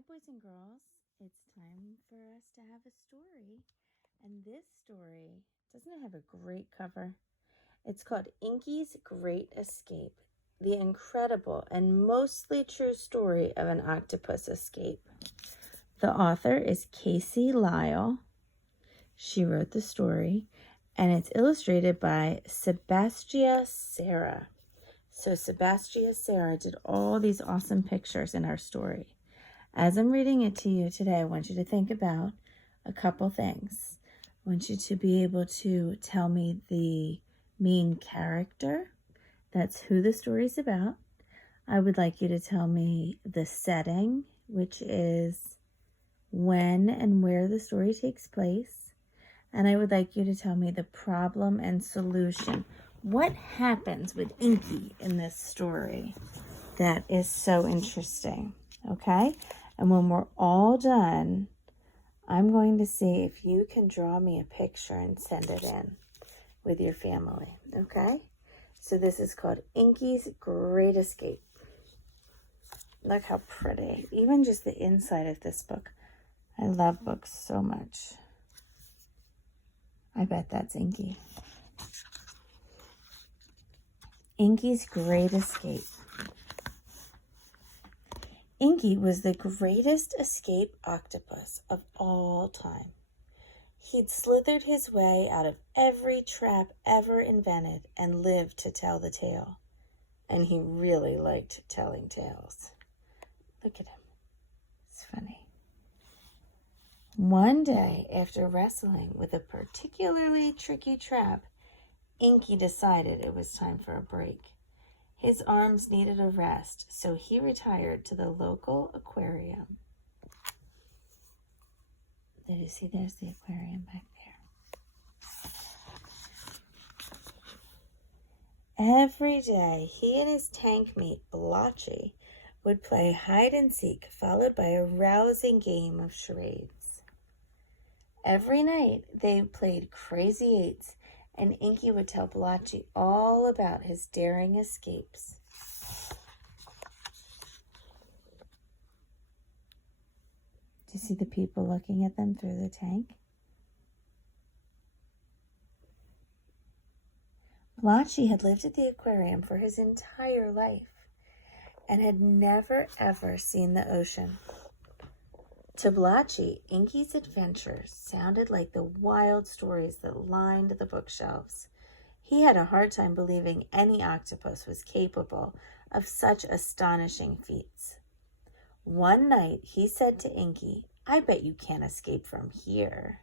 Hi, boys and girls. It's time for us to have a story. And this story, doesn't it have a great cover? It's called Inky's Great Escape, the incredible and mostly true story of an octopus escape. The author is Casey Lyle. She wrote the story, and it's illustrated by Sebastia Serra. So Sebastia Serra did all these awesome pictures in our story. As I'm reading it to you today, I want you to think about a couple things. I want you to be able to tell me the main character. That's who the story is about. I would like you to tell me the setting, which is when and where the story takes place. And I would like you to tell me the problem and solution. What happens with Inky in this story that is so interesting? Okay? And when we're all done, I'm going to see if you can draw me a picture and send it in with your family, okay? So this is called Inky's Great Escape. Look how pretty. Even just the inside of this book. I love books so much. I bet that's Inky. Inky's Great Escape. Inky was the greatest escape octopus of all time. He'd slithered his way out of every trap ever invented and lived to tell the tale. And he really liked telling tales. Look at him. It's funny. One day, after wrestling with a particularly tricky trap, Inky decided it was time for a break. His arms needed a rest, so he retired to the local aquarium. Did you see there's the aquarium back there? Every day, he and his tank mate, Blotchy, would play hide and seek, followed by a rousing game of charades. Every night, they played Crazy Eights, and Inky would tell Blotchy all about his daring escapes. Do you see the people looking at them through the tank? Blotchy had lived at the aquarium for his entire life and had never ever seen the ocean. To Blotchy, Inky's adventures sounded like the wild stories that lined the bookshelves. He had a hard time believing any octopus was capable of such astonishing feats. One night, he said to Inky, "I bet you can't escape from here."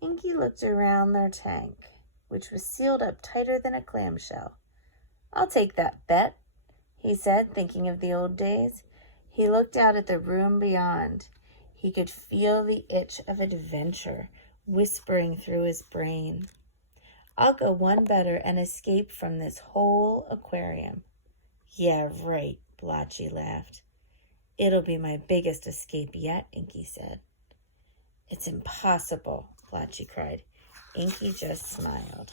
Inky looked around their tank, which was sealed up tighter than a clamshell. "I'll take that bet," he said, thinking of the old days. He looked out at the room beyond. He could feel the itch of adventure whispering through his brain. "I'll go one better and escape from this whole aquarium." "Yeah, right," Blotchy laughed. "It'll be my biggest escape yet," Inky said. "It's impossible," Blotchy cried. Inky just smiled.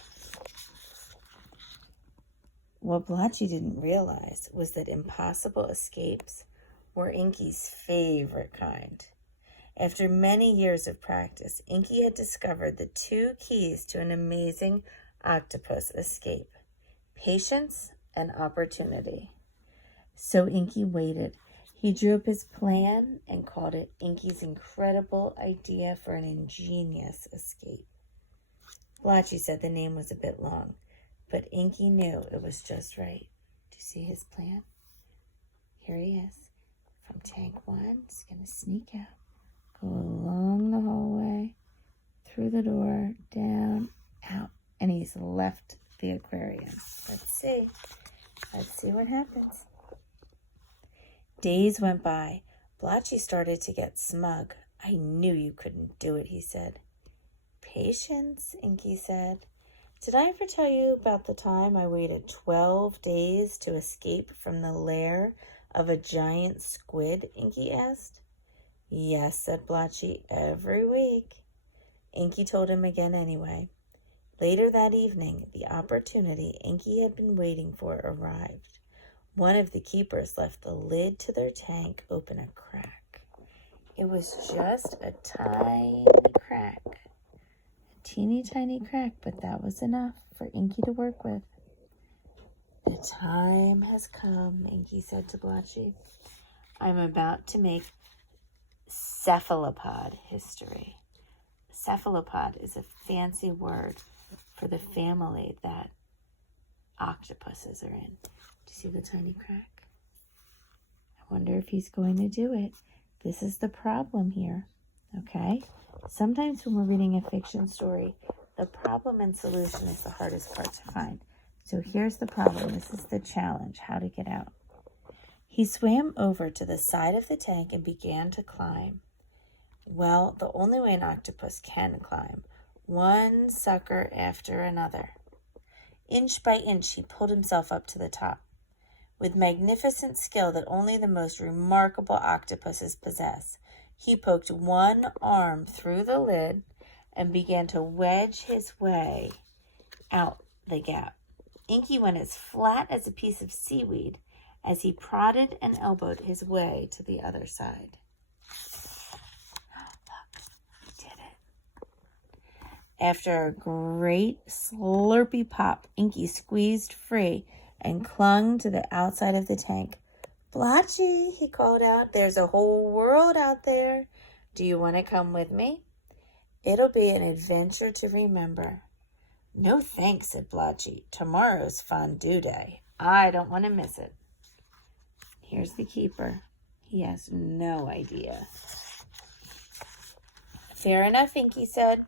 What Blotchy didn't realize was that impossible escapes were Inky's favorite kind. After many years of practice, Inky had discovered the two keys to an amazing octopus escape: patience and opportunity. So Inky waited. He drew up his plan and called it Inky's incredible idea for an ingenious escape. Blotchy said the name was a bit long, but Inky knew it was just right. Do you see his plan? Here he is. From tank 1, he's going to sneak out, go along the hallway, through the door, down, out, and he's left the aquarium. Let's see. Let's see what happens. Days went by. Blotchy started to get smug. "I knew you couldn't do it," he said. "Patience," Inky said. "Did I ever tell you about the time I waited 12 days to escape from the lair of a giant squid?" Inky asked. "Yes," said Blotchy, "every week." Inky told him again anyway. Later that evening, the opportunity Inky had been waiting for arrived. One of the keepers left the lid to their tank open a crack. It was just a tiny crack. A teeny tiny crack, but that was enough for Inky to work with. The time has come, Inky said to Blotchy. I'm about to make cephalopod history. Cephalopod is a fancy word for the family that octopuses are in. Do you see the tiny crack? I wonder if he's going to do it. This is the problem here, okay? Sometimes when we're reading a fiction story, the problem and solution is the hardest part to find. So here's the problem. This is the challenge, how to get out. He swam over to the side of the tank and began to climb. Well, the only way an octopus can climb, one sucker after another. Inch by inch, he pulled himself up to the top. With magnificent skill that only the most remarkable octopuses possess, he poked one arm through the lid and began to wedge his way out the gap. Inky went as flat as a piece of seaweed as he prodded and elbowed his way to the other side. Look, he did it. After a great slurpy pop, Inky squeezed free and clung to the outside of the tank. Blotchy, he called out, there's a whole world out there. Do you want to come with me? It'll be an adventure to remember. No thanks, said Blotchy. Tomorrow's fondue day. I don't want to miss it. Here's the keeper. He has no idea. Fair enough, Inky said.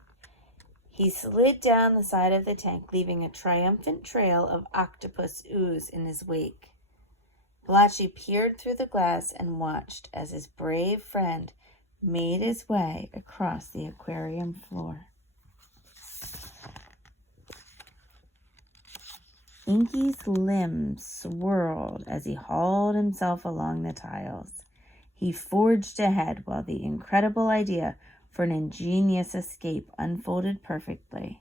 He slid down the side of the tank, leaving a triumphant trail of octopus ooze in his wake. Blotchy peered through the glass and watched as his brave friend made his way across the aquarium floor. Inky's limbs swirled as he hauled himself along the tiles. He forged ahead while the incredible idea for an ingenious escape unfolded perfectly.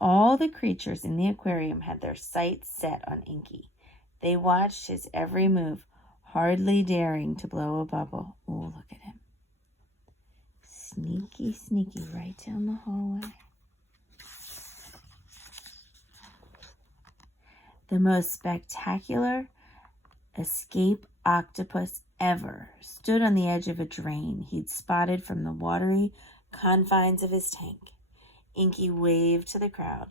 All the creatures in the aquarium had their sights set on Inky. They watched his every move, hardly daring to blow a bubble. Oh, look at him. Sneaky, sneaky, right down the hallway. The most spectacular escape octopus ever stood on the edge of a drain he'd spotted from the watery confines of his tank. Inky waved to the crowd.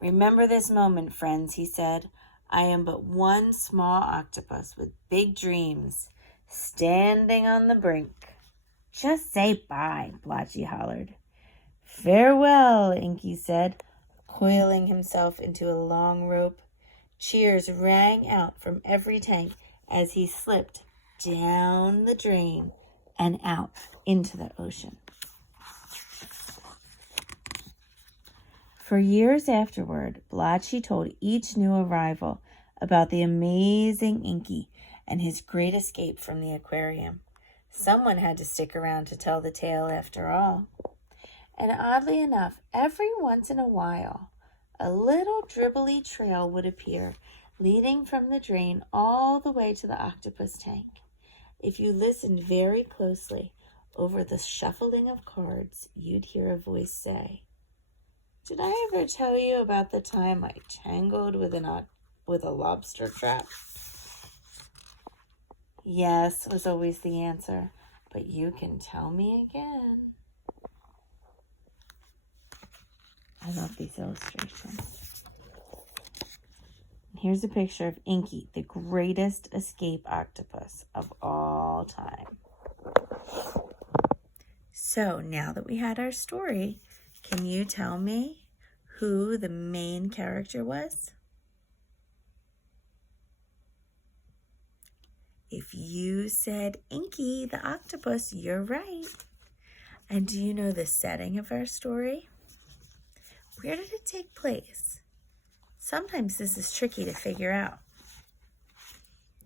Remember this moment, friends, he said. I am but one small octopus with big dreams, standing on the brink. Just say bye, Blotchy hollered. Farewell, Inky said, coiling himself into a long rope. Cheers rang out from every tank as he slipped down the drain and out into the ocean. For years afterward, Blotchy told each new arrival about the amazing Inky and his great escape from the aquarium. Someone had to stick around to tell the tale after all. And oddly enough, every once in a while, a little dribbly trail would appear, leading from the drain all the way to the octopus tank. If you listened very closely, over the shuffling of cards, you'd hear a voice say, Did I ever tell you about the time I tangled with a lobster trap? Yes, was always the answer, but you can tell me again. I love these illustrations. Here's a picture of Inky, the greatest escape octopus of all time. So now that we had our story, can you tell me who the main character was? If you said Inky, the octopus, you're right. And do you know the setting of our story? Where did it take place? Sometimes this is tricky to figure out.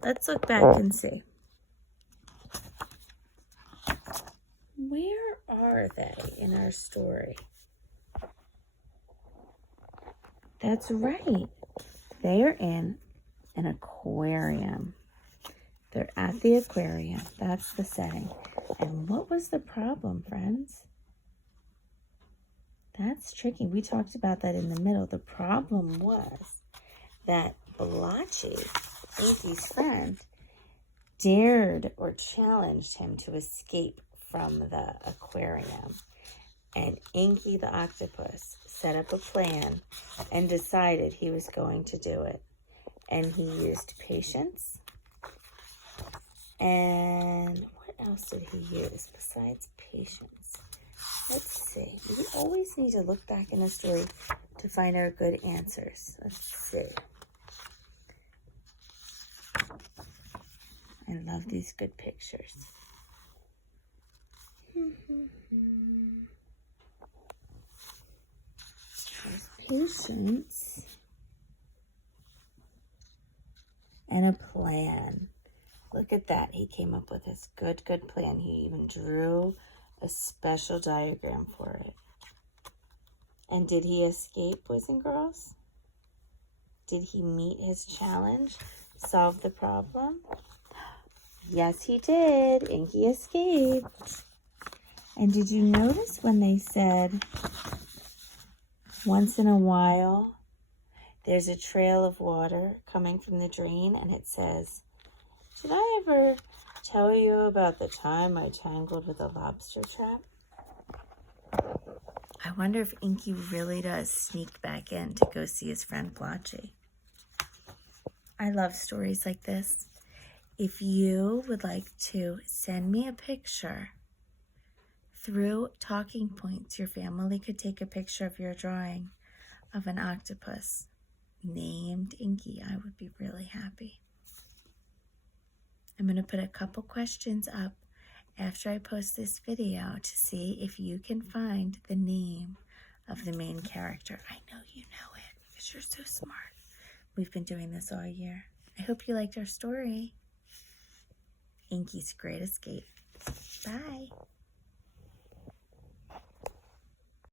Let's look back and see. Where are they in our story? That's right. They are in an aquarium. They're at the aquarium. That's the setting. And what was the problem, friends? That's tricky. We talked about that in the middle. The problem was that Blotchy, Inky's friend, dared or challenged him to escape from the aquarium. And Inky the octopus set up a plan and decided he was going to do it. And he used patience. And what else did he use besides patience? Let's see. We always need to look back in the story to find our good answers. Let's see. I love these good pictures. There's patience and a plan. Look at that. He came up with his good plan. He even drew a special diagram for it. And did he escape, boys and girls? Did he meet his challenge? Solve the problem? Yes, he did. Inky escaped. And did you notice when they said, once in a while, there's a trail of water coming from the drain, and it says, did I ever tell you about the time I tangled with a lobster trap? I wonder if Inky really does sneak back in to go see his friend Blotchy. I love stories like this. If you would like to send me a picture through talking points, your family could take a picture of your drawing of an octopus named Inky. I would be really happy. I'm going to put a couple questions up after I post this video to see if you can find the name of the main character. I know you know it because you're so smart. We've been doing this all year. I hope you liked our story. Inky's Great Escape. Bye.